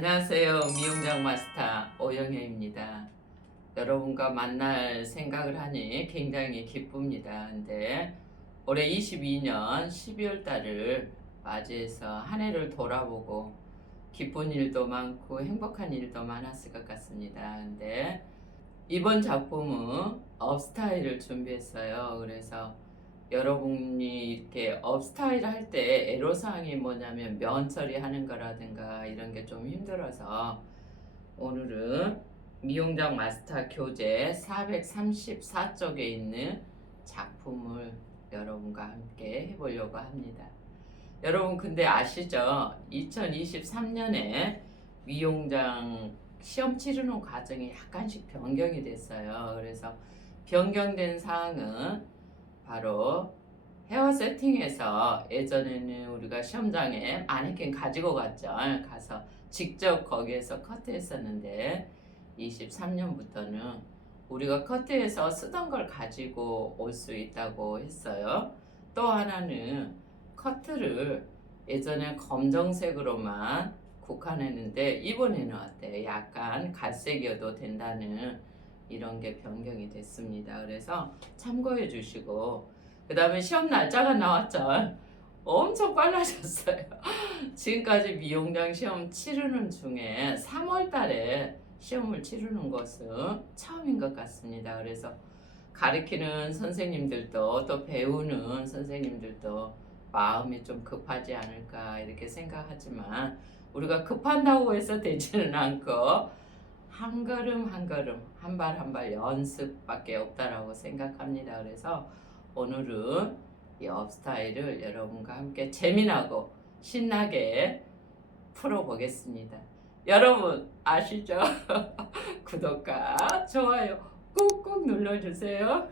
안녕하세요. 미용장 마스터 오영애입니다. 여러분과 만날 생각을 하니 굉장히 기쁩니다. 근데 올해 22년 12월 달을 맞이해서 한 해를 돌아보고 기쁜 일도 많고 행복한 일도 많았을 것 같습니다. 근데 이번 작품은 업스타일을 준비했어요. 그래서 여러분이 이렇게 업스타일 할 때 애로사항이 뭐냐면 면 처리하는 거라든가 이런 게 좀 힘들어서 오늘은 미용장 마스터 교재 434쪽에 있는 작품을 여러분과 함께 해보려고 합니다. 여러분 근데 아시죠? 2023년에 미용장 시험 치르는 과정이 약간씩 변경이 됐어요. 그래서 변경된 사항은 바로 헤어 세팅에서 예전에는 우리가 시험장에 마네킹 가지고 갔죠. 가서 직접 거기에서 커트했었는데 23년부터는 우리가 커트해서 쓰던 걸 가지고 올 수 있다고 했어요. 또 하나는 커트를 예전에 검정색으로만 국한했는데 이번에는 어때? 약간 갈색이어도 된다는 이런 게 변경이 됐습니다. 그래서 참고해 주시고 그 다음에 시험 날짜가 나왔죠. 엄청 빨라졌어요. 지금까지 미용장 시험 치르는 중에 3월 달에 시험을 치르는 것은 처음인 것 같습니다. 그래서 가르치는 선생님들도 또 배우는 선생님들도 마음이 좀 급하지 않을까 이렇게 생각하지만 우리가 급한다고 해서 되지는 않고 한 걸음 한 걸음 한 발 한 발 연습밖에 없다라고 생각합니다. 그래서 오늘은 이 업스타일을 여러분과 함께 재미나고 신나게 풀어보겠습니다. 여러분 아시죠? 구독과 좋아요 꾹꾹 눌러주세요.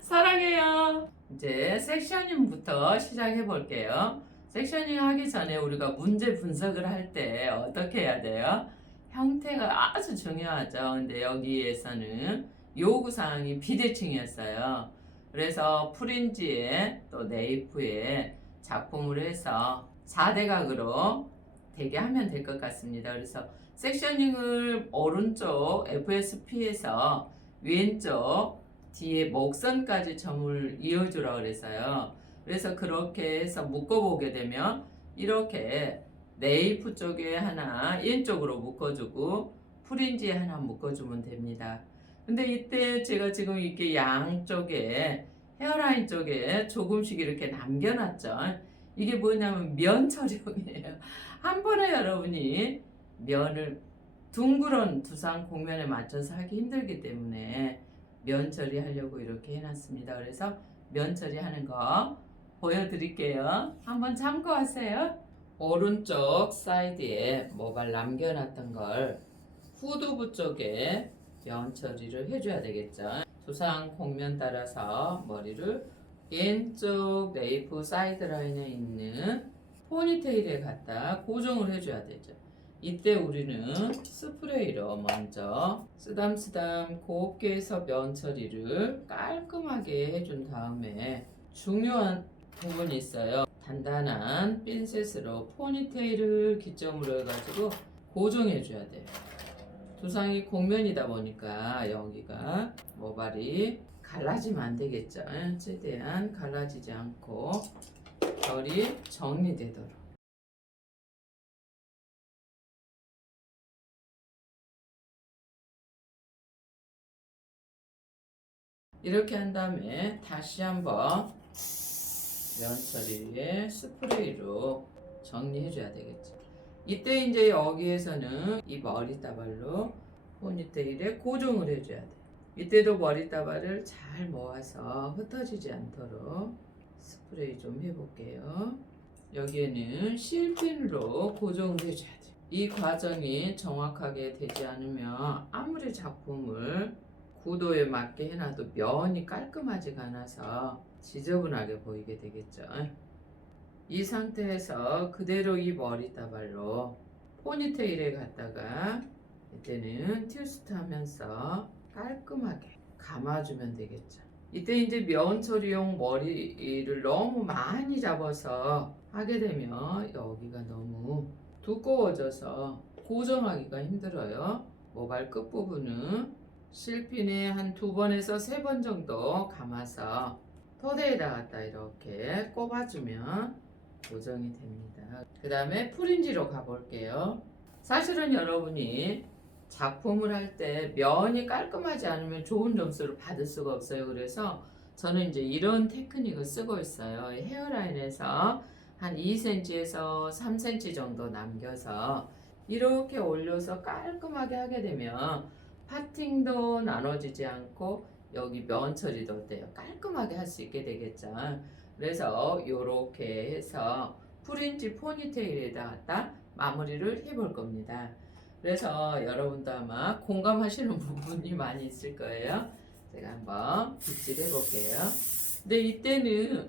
사랑해요. 이제 섹셔닝부터 시작해 볼게요. 섹셔닝 하기 전에 우리가 문제 분석을 할 때 어떻게 해야 돼요? 형태가 아주 중요하죠. 근데 여기에서는 요구사항이 비대칭이었어요. 그래서 프린지에 또 네이프에 작품을 해서 4대각으로 되게 하면 될 것 같습니다. 그래서 섹셔닝을 오른쪽 FSP에서 왼쪽 뒤에 목선까지 점을 이어주라 그랬어요. 그래서 그렇게 해서 묶어보게 되면 이렇게 네이프 쪽에 하나 왼쪽으로 묶어주고 프린지에 하나 묶어주면 됩니다. 근데 이때 제가 지금 이렇게 양쪽에 헤어라인 쪽에 조금씩 이렇게 남겨놨죠. 이게 뭐냐면 면 처리용이에요. 한 번에 여러분이 면을 둥그런 두상 곡면에 맞춰서 하기 힘들기 때문에 면 처리하려고 이렇게 해놨습니다. 그래서 면 처리하는 거 보여드릴게요. 한번 참고하세요. 오른쪽 사이드에 모발 남겨놨던 걸 후두부 쪽에 면 처리를 해줘야 되겠죠. 두상 곡면 따라서 머리를 왼쪽 네이프 사이드 라인에 있는 포니테일에 갖다 고정을 해줘야 되죠. 이때 우리는 스프레이로 먼저 쓰담쓰담 곱게 해서 면 처리를 깔끔하게 해준 다음에 중요한 부분이 있어요. 단단한 핀셋으로 포니테일을 기점으로 해가지고 고정해줘야 돼요. 두상이 곡면이다 보니까 여기가 모발이 갈라지면 안 되겠죠. 최대한 갈라지지 않고 결이 정리되도록. 이렇게 한 다음에 다시 한번 면 처리에 스프레이로 정리해줘야 되겠죠. 이때 이제 여기에서는 이 머리다발로 포니테일에 고정을 해줘야 돼요. 이때도 머리다발을 잘 모아서 흩어지지 않도록 스프레이 좀 해볼게요. 여기에는 실핀으로 고정을 해줘야 돼요. 이 과정이 정확하게 되지 않으면 아무리 작품을 구도에 맞게 해놔도 면이 깔끔하지가 않아서 지저분하게 보이게 되겠죠. 이 상태에서 그대로 이 머리다발로 포니테일에 갖다가 이때는 트위스트 하면서 깔끔하게 감아주면 되겠죠. 이때 이제 면 처리용 머리를 너무 많이 잡아서 하게 되면 여기가 너무 두꺼워져서 고정하기가 힘들어요. 모발 끝부분은 실핀에 한 2번에서 3번 정도 감아서 토대에다 갖다 이렇게 꼽아주면 고정이 됩니다. 그 다음에 프린지로 가볼게요. 사실은 여러분이 작품을 할 때 면이 깔끔하지 않으면 좋은 점수를 받을 수가 없어요. 그래서 저는 이제 이런 테크닉을 쓰고 있어요. 헤어라인에서 한 2cm에서 3cm 정도 남겨서 이렇게 올려서 깔끔하게 하게 되면 파팅도 나눠지지 않고 여기 면 처리도 돼요. 깔끔하게 할 수 있게 되겠죠. 그래서 이렇게 해서 프린지 포니테일에다 갖다 마무리를 해볼 겁니다. 그래서 여러분도 아마 공감하시는 부분이 많이 있을 거예요. 제가 한번 빗질 해볼게요. 근데 이때는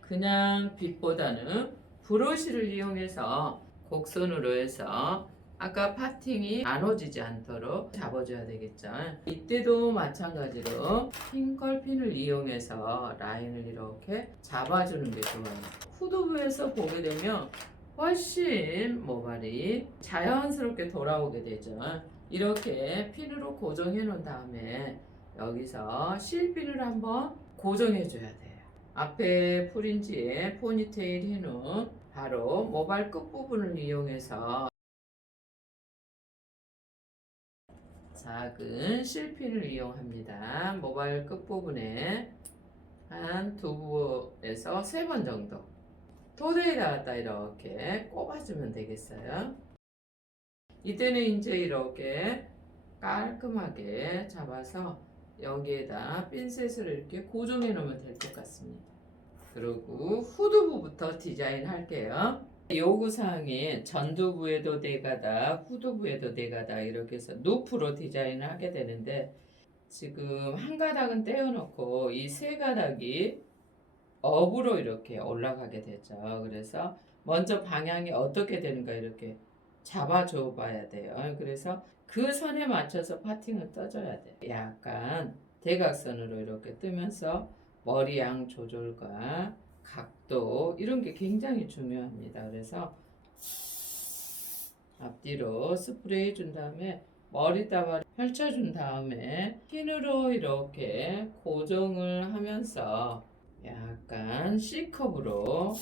그냥 빗보다는 브러쉬를 이용해서 곡선으로 해서 아까 파팅이 나눠지지 않도록 잡아줘야 되겠죠. 이때도 마찬가지로 핑컬핀을 이용해서 라인을 이렇게 잡아주는 게 좋아요. 후두부에서 보게 되면 훨씬 모발이 자연스럽게 돌아오게 되죠. 이렇게 핀으로 고정해 놓은 다음에 여기서 실핀을 한번 고정해 줘야 돼요. 앞에 프린지에 포니테일 해놓은 바로 모발 끝부분을 이용해서 작은 실핀을 이용합니다. 모발 끝부분에 한 2번에서 3번 정도 토대에다 갖다 이렇게 꼽아주면 되겠어요. 이때는 이제 이렇게 깔끔하게 잡아서 여기에다 핀셋을 이렇게 고정해 놓으면 될 것 같습니다. 그리고 후두부부터 디자인 할게요. 요구사항이 전두부에도 4가닥, 후두부에도 4가닥 이렇게 해서 누프로 디자인을 하게 되는데 지금 한 가닥은 떼어놓고 이 3가닥이 업으로 이렇게 올라가게 되죠. 그래서 먼저 방향이 어떻게 되는가 이렇게 잡아줘 봐야 돼요. 그래서 그 선에 맞춰서 파팅을 떠줘야 돼. 약간 대각선으로 이렇게 뜨면서 머리 양 조절과 각도 이런 게 굉장히 중요합니다. 그래서 앞뒤로 스프레이 준 다음에 머리다발 펼쳐준 다음에 핀으로 이렇게 고정을 하면서 약간 C컵으로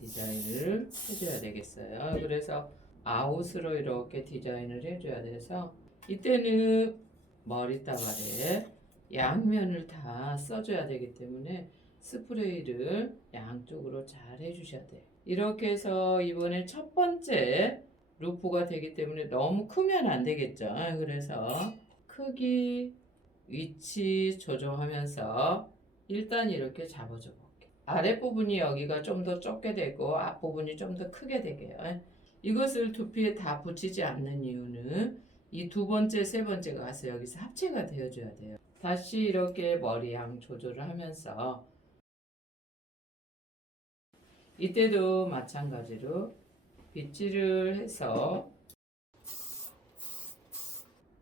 디자인을 해줘야 되겠어요. 그래서 아웃으로 이렇게 디자인을 해줘야 돼서 이때는 머리다발에 양면을 다 써줘야 되기 때문에 스프레이를 양쪽으로 잘 해주셔야 돼요. 이렇게 해서 이번에 첫 번째 루프가 되기 때문에 너무 크면 안 되겠죠. 그래서 크기, 위치 조정하면서 일단 이렇게 잡아줘 볼게요. 아랫부분이 여기가 좀 더 좁게 되고 앞부분이 좀 더 크게 되게요. 이것을 두피에 다 붙이지 않는 이유는 이 2번째, 3번째가 가서 여기서 합체가 되어줘야 돼요. 다시 이렇게 머리 양 조절을 하면서 이때도 마찬가지로 빗질을 해서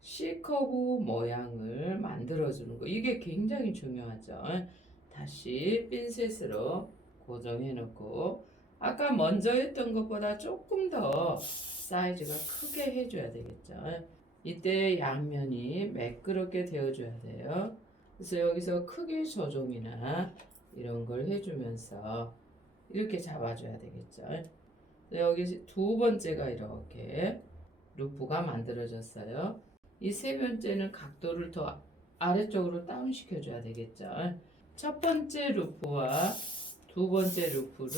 C커브 모양을 만들어주는 거 이게 굉장히 중요하죠. 다시 핀셋으로 고정해 놓고 아까 먼저 했던 것보다 조금 더 사이즈가 크게 해줘야 되겠죠. 이때 양면이 매끄럽게 되어줘야 돼요. 그래서 여기서 크기 조정이나 이런 걸 해주면서 이렇게 잡아줘야 되겠죠. 여기 2번째가 이렇게 루프가 만들어졌어요. 이 3번째는 각도를 더 아래쪽으로 다운 시켜줘야 되겠죠. 첫 번째 루프와 2번째 루프를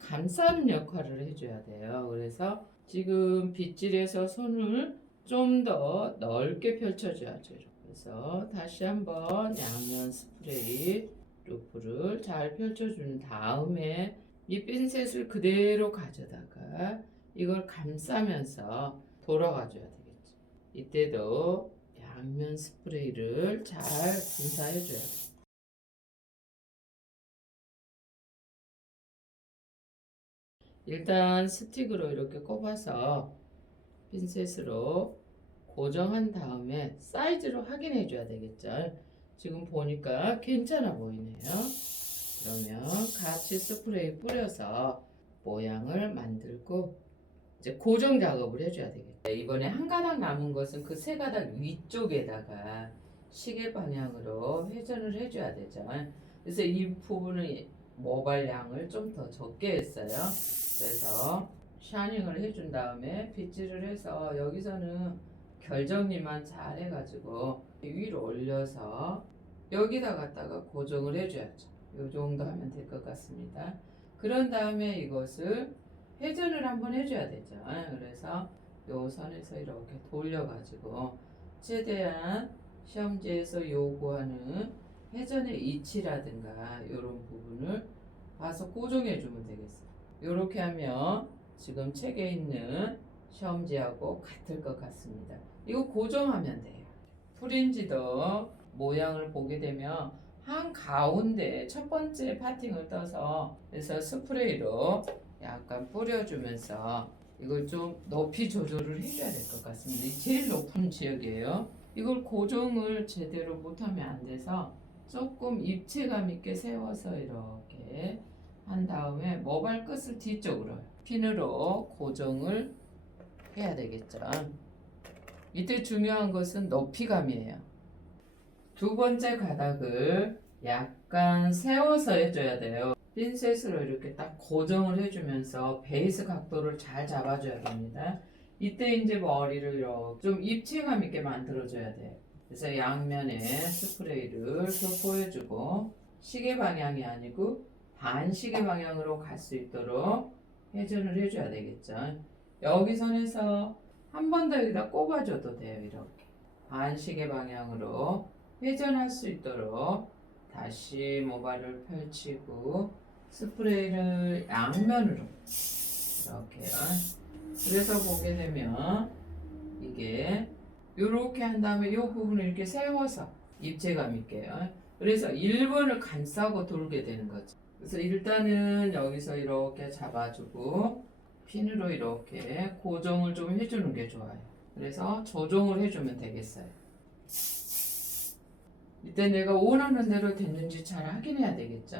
감싸는 역할을 해줘야 돼요. 그래서 지금 빗질에서 손을 좀 더 넓게 펼쳐줘야죠. 그래서 다시 한번 양면 스프레이 루프를 잘 펼쳐준 다음에 이 핀셋을 그대로 가져다가 이걸 감싸면서 돌아가줘야 되겠죠. 이때도 양면 스프레이를 잘 분사해줘야 돼요. 일단 스틱으로 이렇게 꼽아서 핀셋으로 고정한 다음에 사이즈로 확인해 줘야 되겠죠. 지금 보니까 괜찮아 보이네요. 그러면 같이 스프레이 뿌려서 모양을 만들고 이제 고정 작업을 해줘야 되겠다. 이번에 한 가닥 남은 것은 그 세 가닥 위쪽에다가 시계 방향으로 회전을 해줘야 되죠. 그래서 이 부분은 모발 양을 좀 더 적게 했어요. 그래서 샤닝을 해준 다음에 빗질을 해서 여기서는 결정리만 잘 해가지고 위로 올려서 여기다 갖다가 고정을 해줘야죠. 이 정도 하면 될 것 같습니다. 그런 다음에 이것을 회전을 한번 해줘야 되죠. 그래서 요 선에서 이렇게 돌려가지고 최대한 시험지에서 요구하는 회전의 위치라든가 이런 부분을 봐서 고정해 주면 되겠어요. 이렇게 하면 지금 책에 있는 시험지하고 같을 것 같습니다. 이거 고정하면 돼요. 프린지도 모양을 보게 되면 한 가운데 첫 번째 파팅을 떠서 그래서 스프레이로 약간 뿌려주면서 이걸 좀 높이 조절을 해줘야 될 것 같습니다. 이 제일 높은 지역이에요. 이걸 고정을 제대로 못하면 안 돼서 조금 입체감 있게 세워서 이렇게 한 다음에 모발 끝을 뒤쪽으로 핀으로 고정을 해야 되겠죠. 이때 중요한 것은 높이감이에요. 두 번째 가닥을 약간 세워서 해줘야 돼요. 핀셋으로 이렇게 딱 고정을 해주면서 베이스 각도를 잘 잡아줘야 됩니다. 이때 이제 머리를 이렇게 좀 입체감 있게 만들어줘야 돼요. 그래서 양면에 스프레이를 도포해주고 시계 방향이 아니고 반시계 방향으로 갈 수 있도록 회전을 해줘야 되겠죠. 여기 선에서 한 번 더 여기다 꼽아줘도 돼요. 이렇게 반시계 방향으로 회전할 수 있도록 다시 모발을 펼치고 스프레이를 양면으로 이렇게요. 그래서 보게 되면 이게 이렇게 한 다음에 이 부분을 이렇게 세워서 입체감 있게요. 그래서 1번을 감싸고 돌게 되는 거죠. 그래서 일단은 여기서 이렇게 잡아주고 핀으로 이렇게 고정을 좀 해주는 게 좋아요. 그래서 조정을 해주면 되겠어요. 이때 내가 원하는 대로 됐는지 잘 확인해야 되겠죠.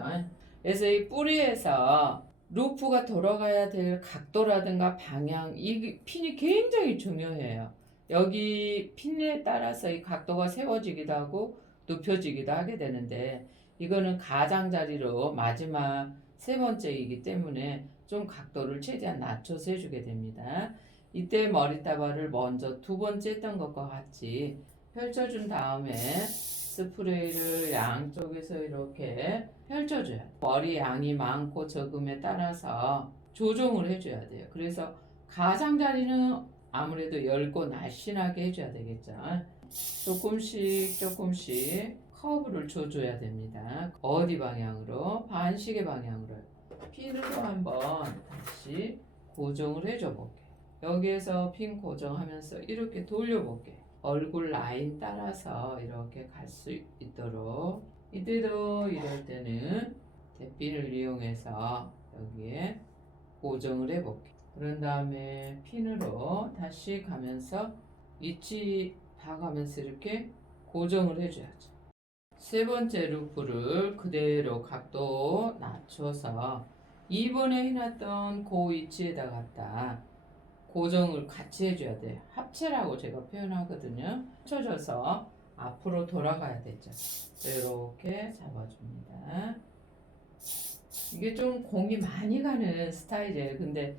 그래서 이 뿌리에서 루프가 돌아가야 될 각도라든가 방향, 이 핀이 굉장히 중요해요. 여기 핀에 따라서 이 각도가 세워지기도 하고 눕혀지기도 하게 되는데 이거는 가장자리로 마지막 세 번째이기 때문에 좀 각도를 최대한 낮춰서 해주게 됩니다. 이때 머리따발을 먼저 두 번째 했던 것과 같이 펼쳐준 다음에 스프레이를 양쪽에서 이렇게 펼쳐줘야 돼요. 머리 양이 많고 적음에 따라서 조정을 해줘야 돼요. 그래서 가장자리는 아무래도 얇고 날씬하게 해줘야 되겠죠. 조금씩 커브를 줘줘야 됩니다. 어디 방향으로? 반시계 방향으로. 핀으로 한번 다시 고정을 해줘 볼게요. 여기에서 핀 고정하면서 이렇게 돌려볼게요. 얼굴 라인 따라서 이렇게 갈 수 있도록. 이때도 이럴 때는 대핀을 이용해서 여기에 고정을 해볼게요. 그런 다음에 핀으로 다시 가면서 위치 봐가면서 이렇게 고정을 해줘야죠. 세 번째 루프를 그대로 각도 낮춰서 2번에 해놨던 그 위치에다 갖다 고정을 같이 해줘야 돼요. 합체라고 제가 표현하거든요. 쳐져서 앞으로 돌아가야 되죠. 이렇게 잡아줍니다. 이게 좀 공이 많이 가는 스타일이에요. 근데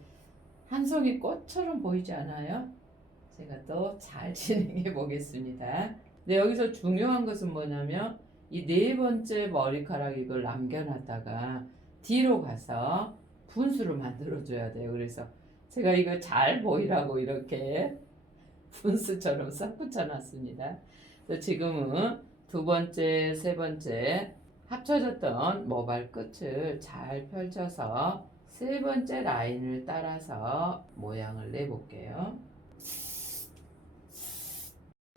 한 송이 꽃처럼 보이지 않아요? 제가 또 잘 진행해 보겠습니다. 근데 여기서 중요한 것은 뭐냐면 이 네 번째 머리카락 이걸 남겨놨다가 뒤로 가서 분수를 만들어 줘야 돼요. 그래서 제가 이거 잘 보이라고 이렇게 분수처럼 싹 붙여놨습니다. 그래서 지금은 두 번째, 세 번째 합쳐졌던 모발 끝을 잘 펼쳐서 세 번째 라인을 따라서 모양을 내볼게요.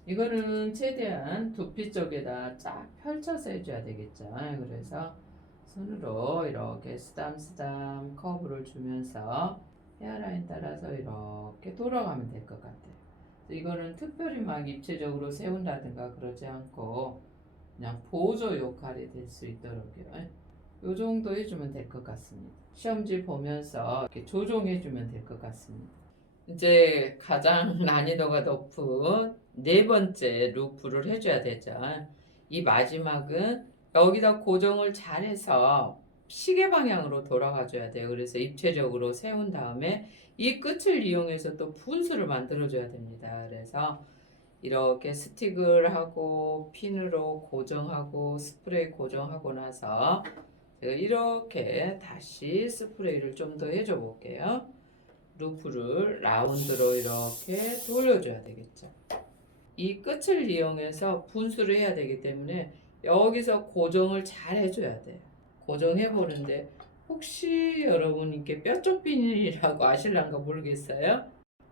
이거는 최대한 두피 쪽에다 쫙 펼쳐서 해줘야 되겠죠. 그래서 손으로 이렇게 쓰담쓰담 커브를 주면서 헤어라인 따라서 이렇게 돌아가면 될 것 같아요. 이거는 특별히 막 입체적으로 세운다든가 그러지 않고 그냥 보조 역할이 될 수 있도록요. 이 정도 해주면 될 것 같습니다. 시험지 보면서 이렇게 조정해주면 될 것 같습니다. 이제 가장 난이도가 높은 네 번째 루프를 해줘야 되죠. 이 마지막은 여기다 고정을 잘해서 시계 방향으로 돌아가 줘야 돼요. 그래서 입체적으로 세운 다음에 이 끝을 이용해서 또 분수를 만들어 줘야 됩니다. 그래서 이렇게 스틱을 하고 핀으로 고정하고 스프레이 고정하고 나서 제가 이렇게 다시 스프레이를 좀 더 해줘 볼게요. 루프를 라운드로 이렇게 돌려줘야 되겠죠. 이 끝을 이용해서 분수를 해야 되기 때문에 여기서 고정을 잘 해줘야 돼요. 고정해 보는데 혹시 여러분께 뼈쪽 비닐이라고 아실란가 모르겠어요.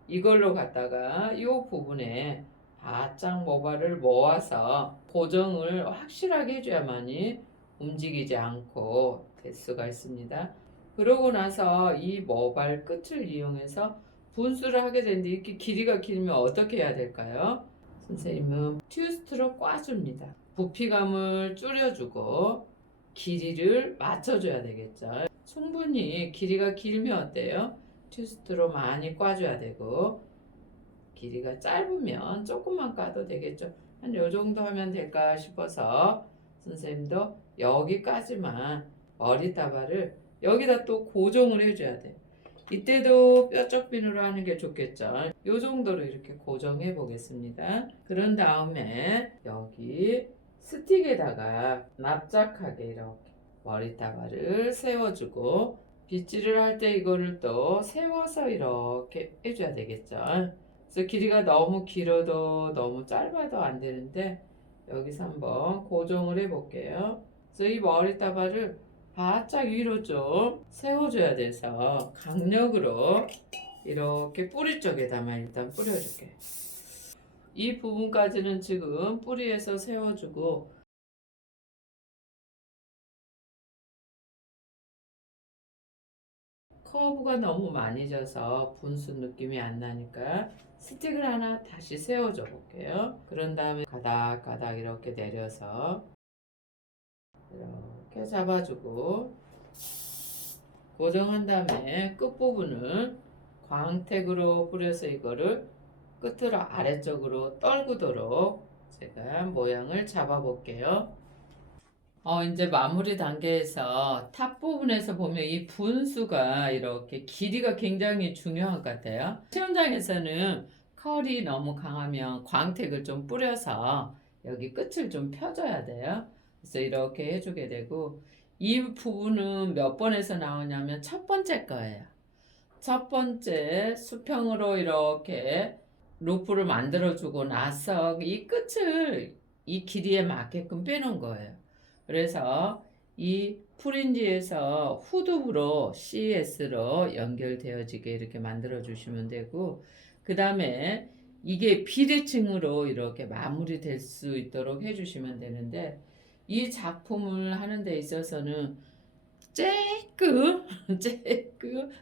이걸로 갖다가 이 부분에 바짝 모발을 모아서 고정을 확실하게 해줘야만이 움직이지 않고 될 수가 있습니다. 그러고 나서 이 모발 끝을 이용해서 분수를 하게 되는데 이렇게 길이가 길면 어떻게 해야 될까요? 선생님은 튜스트로 꽈줍니다. 부피감을 줄여주고 길이를 맞춰줘야 되겠죠. 충분히 길이가 길면 어때요? 튜스트로 많이 꽈줘야 되고 길이가 짧으면 조금만 까도 되겠죠. 한 요 정도 하면 될까 싶어서 선생님도 여기까지만 머리다발을 여기다 또 고정을 해줘야 돼요. 이때도 뼈쪽 비누로 하는 게 좋겠죠. 요 정도로 이렇게 고정해 보겠습니다. 그런 다음에 여기 스틱에다가 납작하게 이렇게 머리다발을 세워주고 빗질을 할 때 이거를 또 세워서 이렇게 해줘야 되겠죠. 그래서 길이가 너무 길어도 너무 짧아도 안 되는데 여기서 한번 고정을 해 볼게요. 그래서 이 머리다발을 바짝 위로 좀 세워줘야 돼서 강력으로 이렇게 뿌리 쪽에다만 일단 뿌려줄게. 이 부분까지는 지금 뿌리에서 세워주고 커브가 너무 많이 져서 분수 느낌이 안 나니까 스틱을 하나 다시 세워줘 볼게요. 그런 다음에 가닥가닥 이렇게 내려서 이렇게 잡아주고 고정한 다음에 끝부분은 광택으로 뿌려서 이거를 끝으로 아래쪽으로 떨구도록 제가 모양을 잡아 볼게요. 이제 마무리 단계에서 탑 부분에서 보면 이 분수가 이렇게 길이가 굉장히 중요한 것 같아요. 시험장에서는 컬이 너무 강하면 광택을 좀 뿌려서 여기 끝을 좀 펴줘야 돼요. 그래서 이렇게 해주게 되고 이 부분은 몇 번에서 나오냐면 첫 번째 거예요. 첫 번째 수평으로 이렇게 루프를 만들어주고 나서 이 끝을 이 길이에 맞게끔 빼놓은 거예요. 그래서 이 프린지에서 후드부로 CS로 연결되어지게 이렇게 만들어 주시면 되고 그 다음에 이게 비대칭으로 이렇게 마무리될 수 있도록 해주시면 되는데 이 작품을 하는 데 있어서는 조금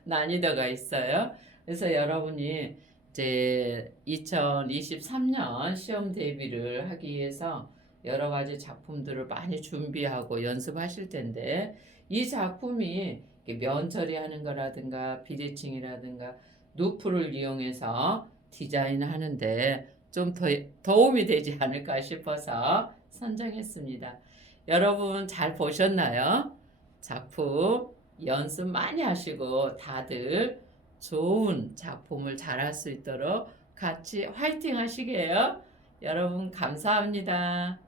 난이도가 있어요. 그래서 여러분이 이제 2023년 시험 대비를 하기 위해서 여러 가지 작품들을 많이 준비하고 연습하실 텐데 이 작품이 면 처리하는 거라든가 비대칭이라든가 누프를 이용해서 디자인하는데 좀 더 도움이 되지 않을까 싶어서 선정했습니다. 여러분 잘 보셨나요? 작품 연습 많이 하시고 다들 좋은 작품을 잘할 수 있도록 같이 화이팅 하시게요. 여러분 감사합니다.